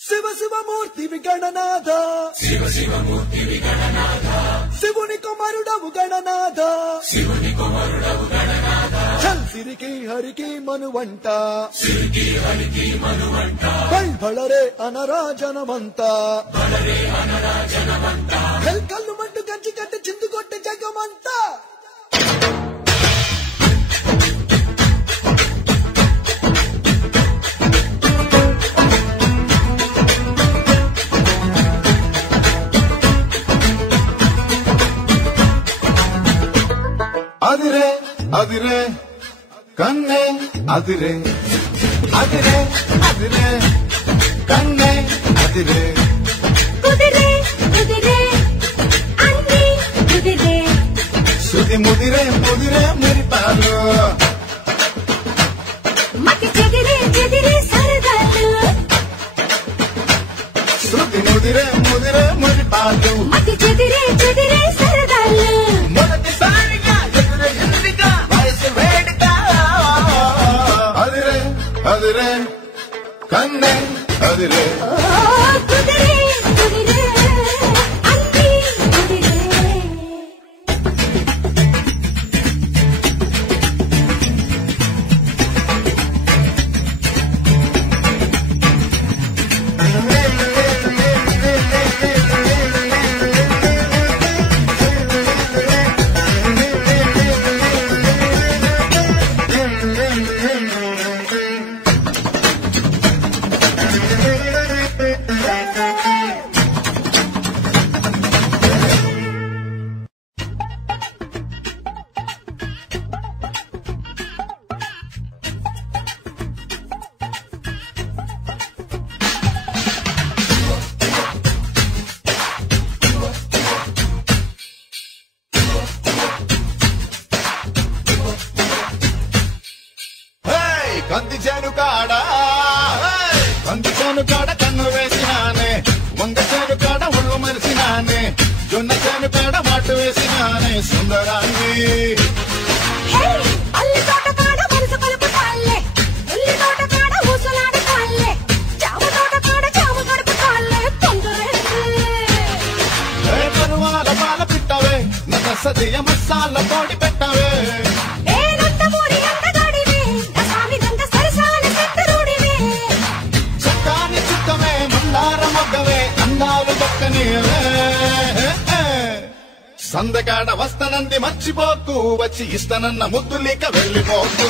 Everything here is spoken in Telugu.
శివ శివమూర్తి విగణనాథ శివ శివమూర్తి విగణనాథ శివుని కుమారుడవు గణనాథ శివుని కుమారుడవు గణనాథ చల్ సిరికి హరికి మనువంట సిరికి హరికి మనువంట బళరే అనరాజనమంతా బళరే అనరాజనమంతా కల్లు మంటు గంజి కట్టి చిందు కొట్టి జగమంతా అదిరే అదిరే కన్నే అదిరే అదిరే అదిరే కన్నే అదిరే కుదిరే కుదిరే అన్ని కుదిరే శృతి ముదిరే ముదిరే మురిపాలు మతి చెదిరే చెదిరే సరదాలు శృతి ముదిరే ముదిరే మురిపాలు మతి చెదిరే చెదిరే సరదాలు మొదటిసారిగా ఎదురే ఎదురుగా వయసు వేడుక అదిరే అదిరే కన్నే అదిరే కుదిరే కుదిరే అన్ని కుదిరే కందిచేను కాడ కందిచేను కాడ కన్ను వేసినానే వంగ చేను కాడ ఒళ్ళు మరిసినానే జొన్న చేను కాడ మాటు వేసినానే సుందరాన్ని హే అల్లి తోట కాడ మనసు కలుపుతాలే ఉల్లి తోట కాడ ఊసులాడతాలే జామ తోట కాడ జామ గడుపుతాలే తొందరే కరువాల పాల పిట్టవే నన్న సదియ మసాల పొడి పెట్టవే ఏ నందమూరి అందగాడివే నా స్వామి నంద సరసాల సత్తరుడివే చక్కాని చుక్కవే మందార మొగ్గవే అందాలు దక్కనివే సందకాడ వస్తనంది మర్చిపోకు వచ్చి ఇస్తనన్న ముద్దులీక వెళ్ళిపోకు